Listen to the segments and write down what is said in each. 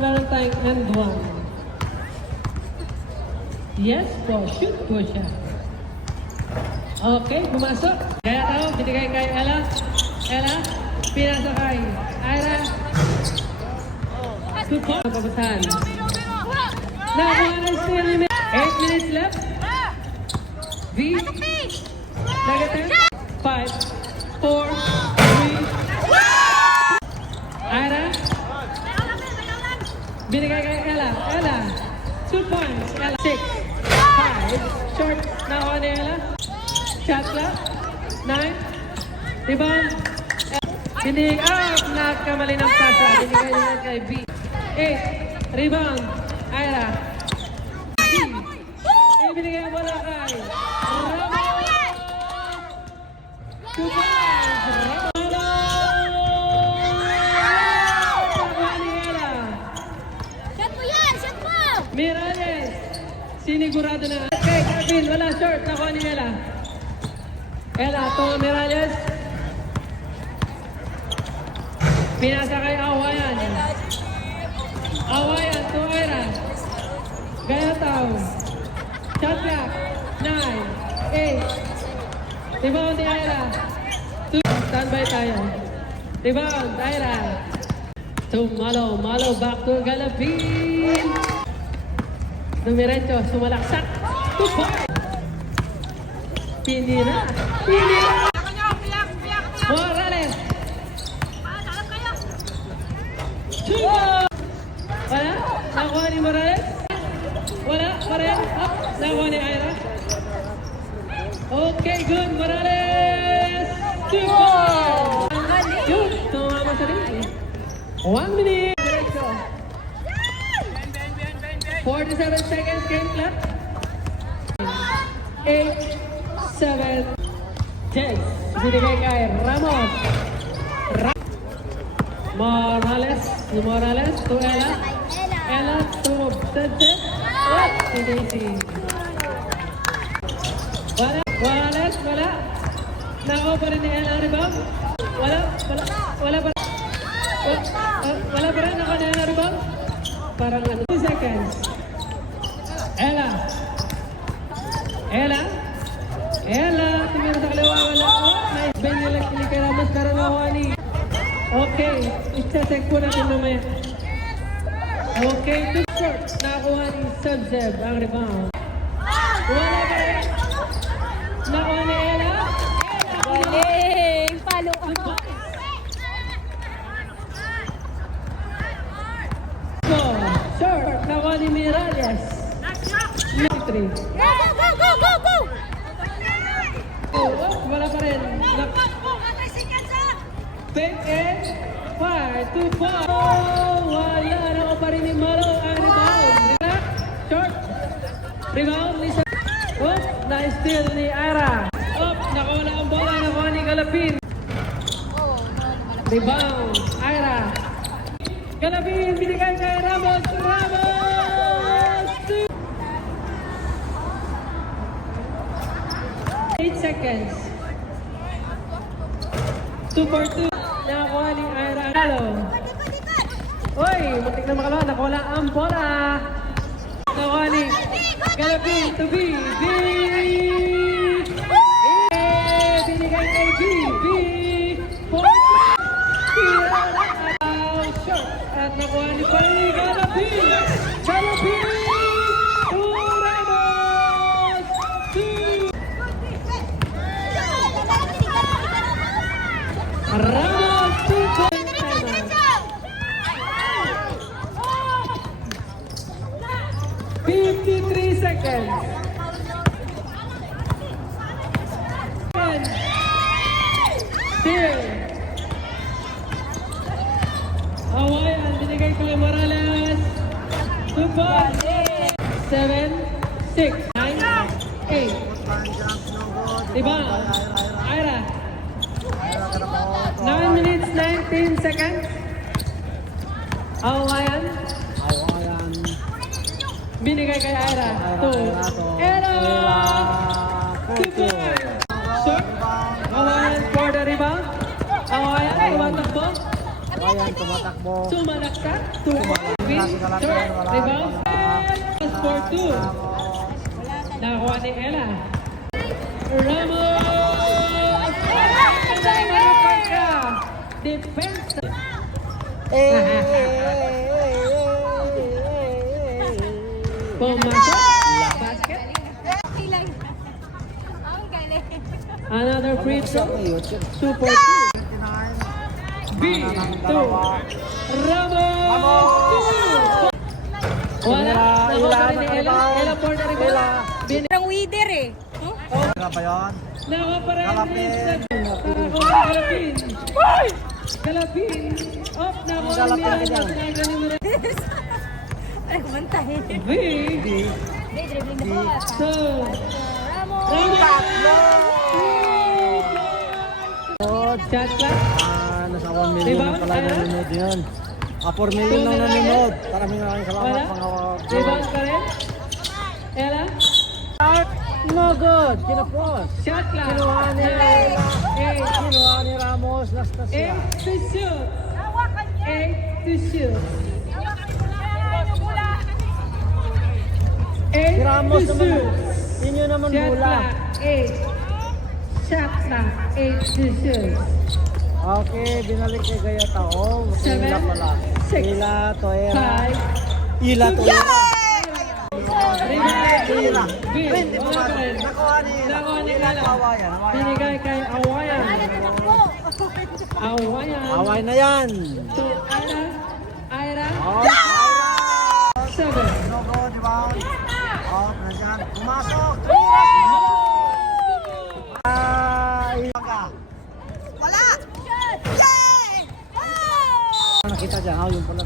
meron tayong end one. Yes po, shoot po siya. Okay, pumasok. Kaya tao, binigay kay Ella. Ella, pinasa kay Ira. Good po. Papasahan. Nakuha na still limit. 8 minutes left. V. Negative. 5, 4, 3. Ira. Binigay kay Ella. Ella. 2 points. Ella. 6, 5. Short. Nakuha ni Ella. Shot clock. 9. Rebound. Binigay. Nagkamali ng pasa. Binigay niya kay B. 8. Rebound. Ira. B. Ibinigay mo na kay Ramos. 2 points. Miralles, sinigurado na. Okay, Kevin, wala short. Nakuha ni Ella. Ella, to Miralles. Pinasa kay Awayan. Awayan, to Ira. Gayataw. Shot clock. 9, 8. Rebound ni Ira. 2. Standby tayo. Rebound, Ira. To Malo, back to Galapin. Dumiretso, sumalaksak. 2 points. Pindi na. Morales. 2. Wala? Nakuha ni Morales? Wala? Morales? Up. Nakuha ni Ira? Okay, good. Morales. 2 points. Yun. Tumama sa rin. 1 minute. 47 seconds game clock. 8, 7, 10. Binigay kay Ramos. Morales to Ella. Ella to Sente. Hindi. Wala. Nako pa rin ni Ella rebound. Wala pa rin. Nako ni Ella rebound. Parang 2 seconds. Ella, tingnan sa kaliwa, wala. Nice bang nila kay Ramos, Karanawani. Okay, i-check po natin mamaya. Okay, 2 short. Nakuha ni Subzeb ang rebound. Wala pa rin. Nakuha ni Ella. Galing! Follow up. Short. Nakuha ni Miralles. 3. Go! Wala pa rin. Fake it. 5, 2, 4. Wala. Nakuha pa rin ni Malo ang rebound. Short. Rebound ni Sa. Nice steal ni Ira. Nakawala ang bola. Nakuha ni Galapin. Rebound. Ira. Galapin. Binigay kay Ramos. 8 seconds. 2 for 2. Nakakuha ni Ira. Uy, muntik na makalawa. Nakawala ang bola. Nakakuha ni Galapin to B. Binigay kay B. Shot. At nakuha ni Galapin. Ramos 2 points. 53 seconds. Still. Awayan, binigay ko kay Morales. 2 points. 7, 6, 9, 8. Diba? Ira. 9 minutes, 19 seconds. Awayan. Binigay kay Ira. 2. Ella! 2 points. Short. Awayan for the rebound. Awayan, tumatakbo. Ayan, tumatakbo. Sumalaksak. 2 points. Win. Short. Rebound. Plus for 2. Nakuha ni Ella. Ramos! Defense. Pumasok. Basket. Okay lang. Ang galing. Another free throw. 2 for 2. B2. Ramos! Wala. Nakuha ni Ella. Ella for the rebound. Parang weeder eh. Ano ba yun? Nakuha pa rin. Galapin. Galapin. Galapin. Up. Nakuha ni Ella. Parang kumantay. V. May dribbling na ba? So. Ramos! Shot clock. Nasa 1 million na pala nanonood yun. 4 million lang nanonood. Maraming salamat Wala. mga Rebound pa rin. Ella. No good. Kinapos. Shot clock. Kinuha ni Ella. 8. Kinuha ni Ramos. Last na siya. 8 to shoot. 8 to shoot. 8 Si Ramos to naman. shoot. Yun yun naman Shot hula. clock. 8. Shot clock. 8 to shoot. Okay, binalik kay Gaya Taong. Seven, Ila pala. six, Ila to era. 5. Ila to era. Ila. Bill. Hindi pa Wala ba? pa rin. Nakuha ni Nakuha ni Ila. Ella. Awayan. Binigay kay Awayan. Awayan. Away na yan. To Ira. Ira. Oh, 7. no go, di ba? Oh, nandiyan. Pumasok. Ilaga. Wala! Yay! Nakita dyan. Yung pala.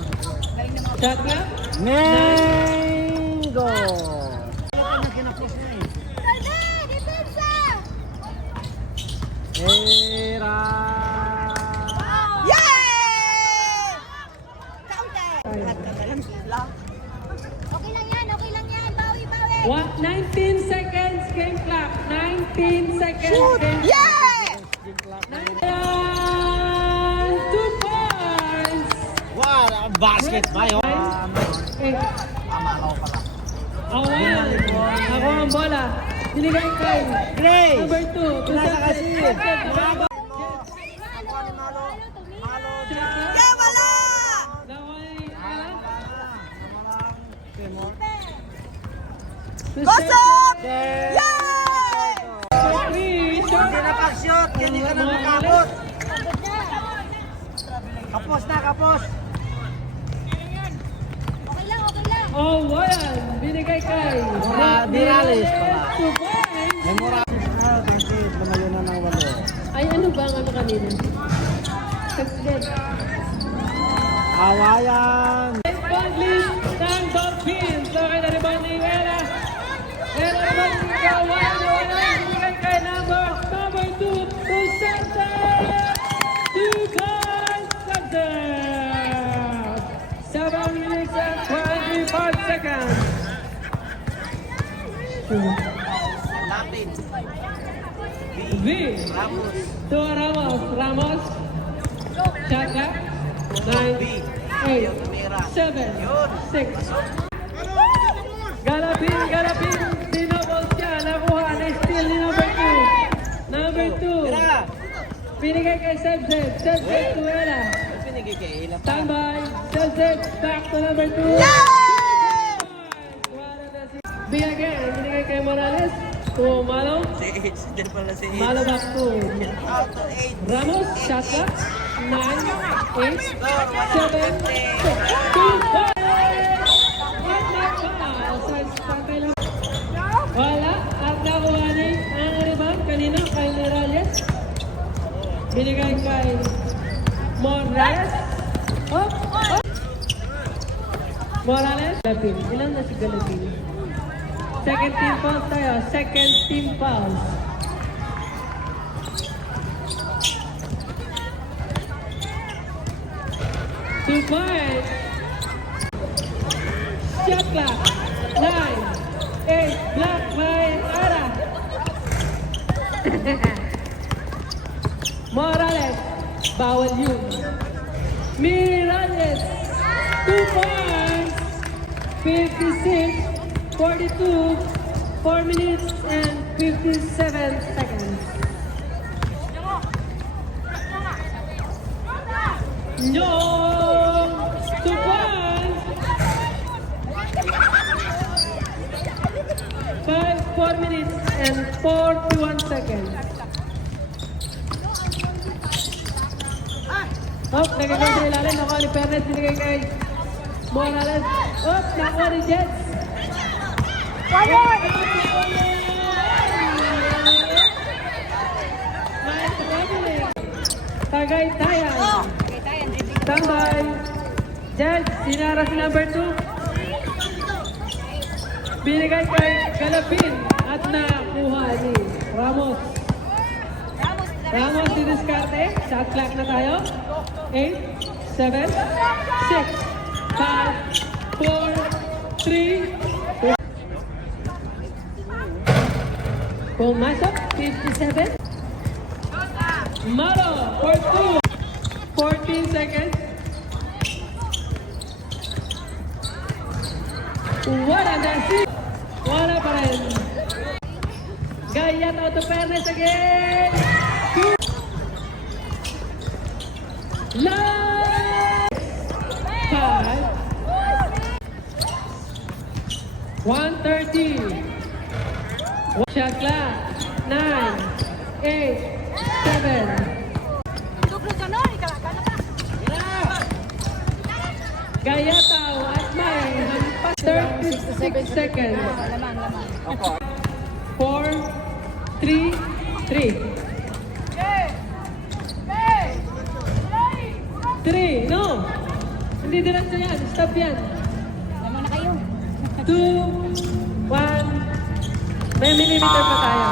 Shot clock. Mango. Salve! Depensa! Era. Yay! Okay lang yan, okay lang yan. Bawi, bawi. 19 seconds game clock. 19 seconds game clock. Yay! 2 points. Wow, basket ba yun? 8. Amalaw pala. Awayan. Ako ang bola. Binigay kay Grace! number 2. Nasa kasi. Yeah, wala! Gosok! Yay! Hindi na pag-shoot, hindi ka na nakapos. Kapos na, kapos. Okay lang, okay lang. Awayan. Binigay kay Dinalis pala. 2 points. May Morales na, kasi lumayo na ng 8. Ay, ano ba ang ano kanina? Success. Awayan. Pag-lead ng Dolphins. Okay na rebound ni Ella. Ella naman si Awayan. Awayan. Binigay kay number 2 to center. 2 guys center. 7 minutes and 25 seconds. Lapin. V. Ramos. To Ramos. Ramos. Shot clock. 9, 8, 7, 6. Galapin, galapin. Dinobol siya. Nakuha na steal ni number 2. Number 2. Binigay kay Sebzeb. Sebzeb to Ella. Pinigay kay Ila. Standby. Sebzeb back to number 2. B again. Binigay kay Morales. To Malo. Si H, din pala si H. Malo back to Out to 8. Ramos. Shot clock. 9, 8, 7, 6. 2 points. Wala. At nakuha ni ang rebound kanina kay Morales. Binigay kay Morales. Oh! Oh! Morales. Galapin. Ilan na si Galapin? Second team fouls tayo. Second team fouls. Two points. Shot clock. 9, 8, block by Ara. Morales. Bawal yun. Miralles, 2 points, 56, 42, 4 minutes and 57 seconds. Nyong, 2 points, 4 minutes and 41 seconds. Hop, nagagawa sa ilalim. Nakuha ni Pernet, binigay kay Morales. Hop, nakuha ni Jets. Nice dribbling. Tagaytayan. Tambay. Jets, sinara si number 2. Binigay kay Galapin at nakuha ni Ramos. Ramos didiskarte. Shot clock na tayo. 8, 7, 6, 5, 4, 3. Pumasok, 57. Malo for 2. 14 seconds. Wala na si. Wala pa rin. Gayat out of fairness again. Last 5, 130. Shot clock. 9, 8, 7. Gayataw at may hampas 36 seconds. 4, 3, 3. 3, no! Hindi diretso yan. Stop yan. 2, 1. May millimeter pa tayo.